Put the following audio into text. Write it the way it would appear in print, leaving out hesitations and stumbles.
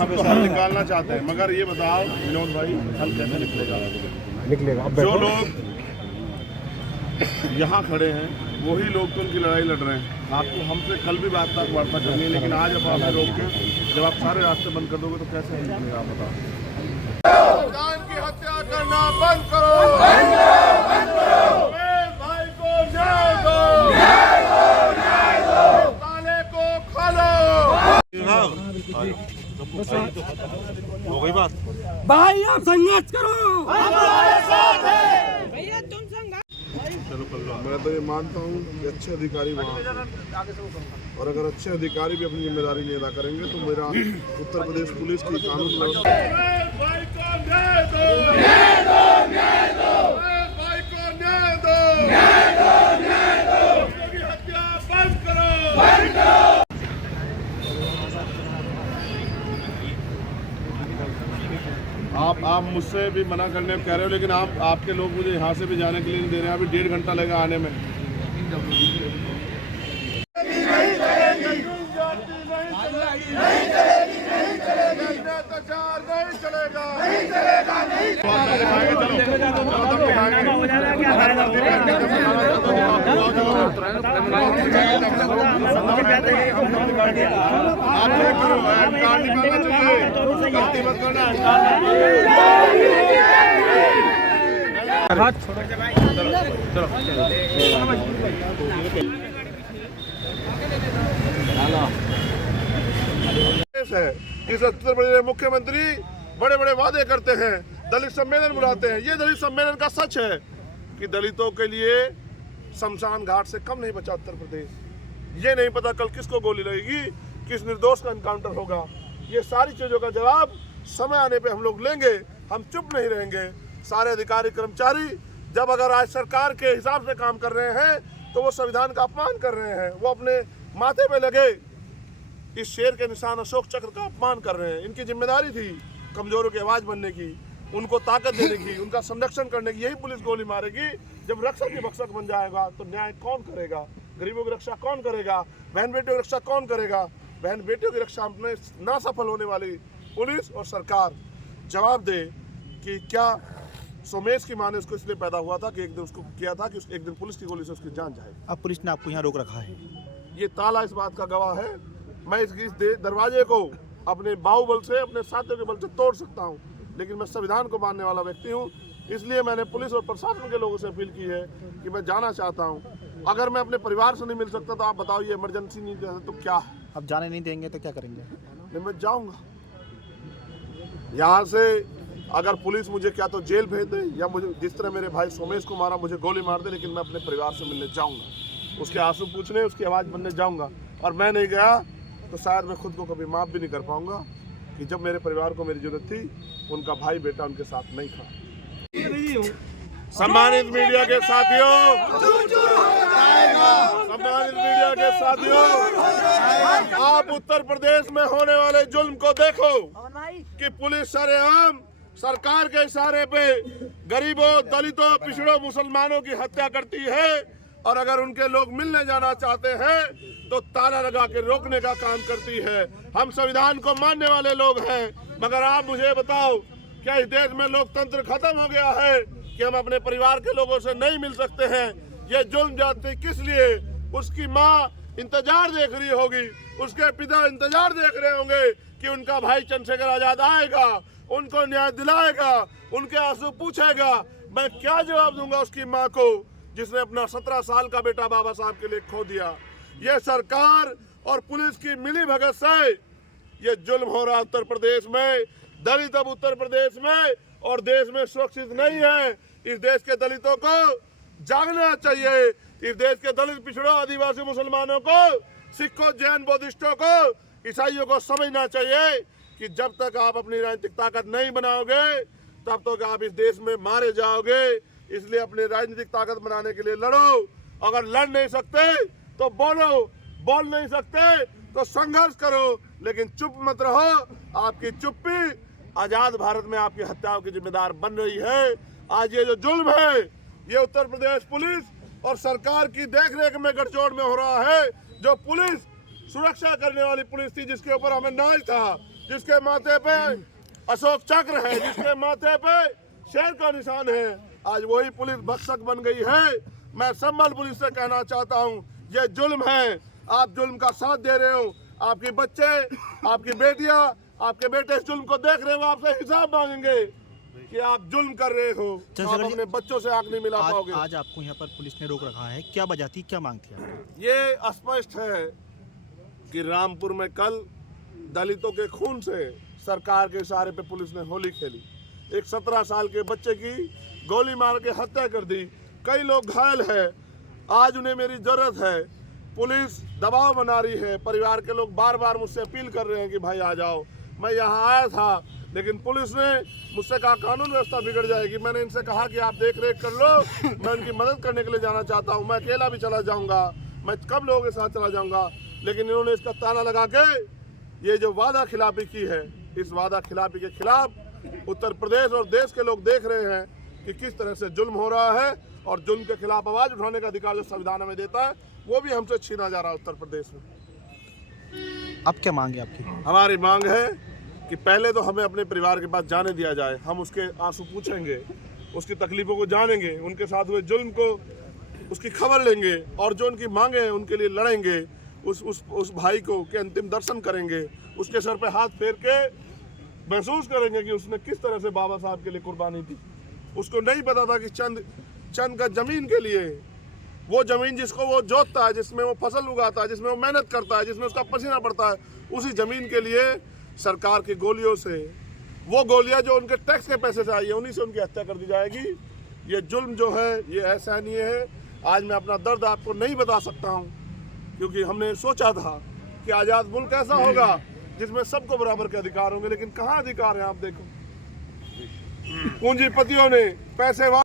हम तो हल निकालना चाहते हैं, मगर ये बताओ विनोद भाई, हल कैसे निकलेगा? जो लोग यहाँ खड़े हैं वही लोग तो उनकी लड़ाई लड़ रहे हैं। आपको हमसे कल भी वार्ता करनी है, लेकिन आज अब आप रोक के जब आप सारे रास्ते बंद कर दोगे तो कैसे हल निकलेगा? आप बताओ। संविधान की हत्या करना बंद करो, भाई को न्याय दो, ताले को खोलो। हो गई बात भाई, आप संघर्ष करो, हमारे साथ है भैया, तुम संघर्ष। मैं तो ये मानता हूँ कि अच्छे अधिकारी वहाँ, और अगर अच्छे अधिकारी भी अपनी जिम्मेदारी नहीं अदा करेंगे तो मेरा उत्तर प्रदेश पुलिस की कानून व्यवस्था आप मुझसे भी मना करने कह रहे हो, लेकिन आपके लोग मुझे यहाँ से भी जाने के लिए नहीं दे रहे हैं। अभी 1.5 घंटा लगेगा आने में। इस उत्तर प्रदेश में मुख्यमंत्री बड़े बड़े वादे करते हैं, दलित सम्मेलन बुलाते हैं। ये दलित सम्मेलन का सच है कि दलितों के लिए शमशान घाट से कम नहीं बचा उत्तर प्रदेश। ये नहीं पता कल किसको गोली लगेगी, किस निर्दोष का एनकाउंटर होगा। ये सारी चीजों का जवाब समय आने पे हम लोग लेंगे। हम चुप नहीं रहेंगे। सारे अधिकारी कर्मचारी जब अगर आज सरकार के हिसाब से काम कर रहे हैं तो वो संविधान का अपमान कर रहे हैं। वो अपने माथे पे लगे इस शेर के निशान अशोक चक्र का अपमान कर रहे हैं। इनकी जिम्मेदारी थी कमजोरों की आवाज बनने की, उनको ताकत देने की, उनका संरक्षण करने की। यही पुलिस गोली मारेगी। जब रक्षक ही भक्षक बन जाएगा तो न्याय कौन करेगा? गरीबों की रक्षा कौन करेगा? बहन बेटियों की रक्षा कौन करेगा? बहन बेटियों की रक्षा में ना सफल होने वाली पुलिस और सरकार जवाब दे कि क्या सोमेश की मां ने उसको इसलिए पैदा हुआ था कि एक दिन उसको किया था कि एक दिन पुलिस की गोली से उसकी जान जाए। अब पुलिस ने आपको यहाँ रोक रखा है, ये ताला इस बात का गवाह है। मैं इस दरवाजे को अपने बाहुबल से, अपने साथियों के बल से तोड़ सकता हूँ, लेकिन मैं संविधान को मानने वाला व्यक्ति हूँ। इसलिए मैंने पुलिस और प्रशासन के लोगों से अपील की है कि मैं जाना चाहता हूँ। अगर मैं अपने परिवार से नहीं मिल सकता तो आप बताओ, ये इमरजेंसी नहीं दे तो क्या है? अब जाने नहीं देंगे तो क्या करेंगे? नहीं, मैं जाऊँगा यहाँ से। अगर पुलिस मुझे क्या तो जेल भेज दे, या मुझे जिस तरह मेरे भाई सोमेश को मारा मुझे गोली मार दे, लेकिन मैं अपने परिवार से मिलने जाऊँगा, उसके आंसू पूछने, उसकी आवाज़ बनने जाऊँगा। और मैं नहीं गया तो शायद मैं खुद को कभी माफ़ भी नहीं कर पाऊंगा कि जब मेरे परिवार को मेरी जरूरत थी उनका भाई बेटा उनके साथ नहीं था। सम्मानित मीडिया के साथियों, सम्मानित मीडिया के साथियों, आप उत्तर प्रदेश में होने वाले जुल्म को देखो कि पुलिस सरेआम सरकार के इशारे पे गरीबों, दलितों, पिछड़ों, मुसलमानों की हत्या करती है। और अगर उनके लोग मिलने जाना चाहते हैं तो ताला लगा के रोकने का काम करती है। हम संविधान को मानने वाले लोग हैं, मगर आप मुझे बताओ, क्या इस देश में लोकतंत्र खत्म हो गया है कि हम अपने परिवार के लोगों से नहीं मिल सकते हैं? ये जुल्म जाती किस लिए? उसकी माँ इंतजार देख रही होगी, उसके पिता इंतजार देख रहे होंगे कि उनका भाई चंद्रशेखर आजाद आएगा, उनको न्याय दिलाएगा, उनके आंसू पूछेगा। मैं क्या जवाब दूंगा उसकी माँ को जिसने अपना 17 साल का बेटा बाबा साहब के लिए खो दिया? ये सरकार और पुलिस की मिली भगत से ये जुल्म हो रहा उत्तर प्रदेश में। दलित अब उत्तर प्रदेश में और देश में सुरक्षित नहीं है। इस देश के दलितों को जागना चाहिए। इस देश के दलित, पिछड़ों, आदिवासी, मुसलमानों को, सिखों, जैन, बौद्धिस्टों को, ईसाइयों को समझना चाहिए कि जब तक आप अपनी राजनीतिक ताकत नहीं बनाओगे तब तक आप इस देश में मारे जाओगे। इसलिए अपनी राजनीतिक ताकत बनाने के लिए लड़ो। अगर लड़ नहीं सकते तो बोलो, बोल नहीं सकते तो संघर्ष करो, लेकिन चुप मत रहो। आपकी चुप्पी आजाद भारत में आपकी हत्याओं की जिम्मेदार बन रही है। आज ये जो जुल्म है ये उत्तर प्रदेश पुलिस और सरकार की देखरेख में गठजोड़ में हो रहा है। जो पुलिस सुरक्षा करने वाली पुलिस थी, जिसके ऊपर हमें नाज था जिसके माथे पे अशोक चक्र है, जिसके माथे पे शेर का निशान है, आज वही पुलिस भक्षक बन गई है। मैं संभल पुलिस से कहना चाहता हूँ, ये जुल्म है, आप जुल्म का साथ दे रहे हो। आपके बच्चे, आपकी बेटियां, आपके बेटे इस जुल्म को देख रहे हो, आपसे हिसाब मांगेंगे कि आप जुल्म कर रहे हो। आप अपने बच्चों से आंख नहीं मिला पाओगे। आज आपको यहाँ पर पुलिस ने रोक रखा है, क्या वजह थी, क्या मांग थी आपकी? ये स्पष्ट है कि रामपुर में कल दलितों के खून से सरकार के इशारे पे पुलिस ने होली खेली। एक 17 साल के बच्चे की गोली मार के हत्या कर दी, कई लोग घायल हैं। आज उन्हें मेरी जरूरत है। पुलिस दबाव बना रही है, परिवार के लोग बार बार मुझसे अपील कर रहे हैं कि भाई आ जाओ। मैं यहाँ आया था, लेकिन पुलिस ने मुझसे कहा कानून व्यवस्था बिगड़ जाएगी। मैंने इनसे कहा कि आप देख रेख कर लो, मैं उनकी मदद करने के लिए जाना चाहता हूँ, मैं अकेला भी चला जाऊँगा, मैं कब लोगों के साथ चला जाऊँगा। लेकिन इन्होंने इसका ताना लगा के ये जो वादा खिलाफी की है, इस वादा खिलाफी के खिलाफ उत्तर प्रदेश और देश के लोग देख रहे हैं कि किस तरह से जुल्म हो रहा है, और जुल्म के खिलाफ आवाज उठाने का अधिकार जो संविधान में देता है वो भी हमसे छीना जा रहा है उत्तर प्रदेश में। अब क्या मांग है आपकी? हमारी मांग है कि पहले तो हमें अपने परिवार के पास जाने दिया जाए, हम उसके आंसू पूछेंगे, उसकी तकलीफों को जानेंगे, उनके साथ हुए जुल्म को उसकी खबर लेंगे, और जो उनकी मांगे हैं उनके लिए लड़ेंगे। उस भाई को के अंतिम दर्शन करेंगे, उसके सर पे हाथ फेर के महसूस करेंगे कि उसने किस तरह से बाबा साहब के लिए कुर्बानी दी। उसको नहीं पता था कि चंद का जमीन के लिए, वो जमीन जिसको वो जोतता है, जिसमें वो फसल उगाता है, जिसमें वो मेहनत करता है, जिसमें उसका पसीना पड़ता है, उसी जमीन के लिए सरकार की गोलियों से, वो गोलियां जो उनके टैक्स के पैसे से आई है, उन्हीं से उनकी हत्या कर दी जाएगी। ये जुल्म जो है ये असहनीय है। आज मैं अपना दर्द आपको नहीं बता सकता हूँ, क्योंकि हमने सोचा था कि आज़ाद मुल्क ऐसा होगा जिसमें सबको बराबर के अधिकार होंगे, लेकिन कहाँ अधिकार हैं आप देखो। पूंजीपतियों ने, पैसे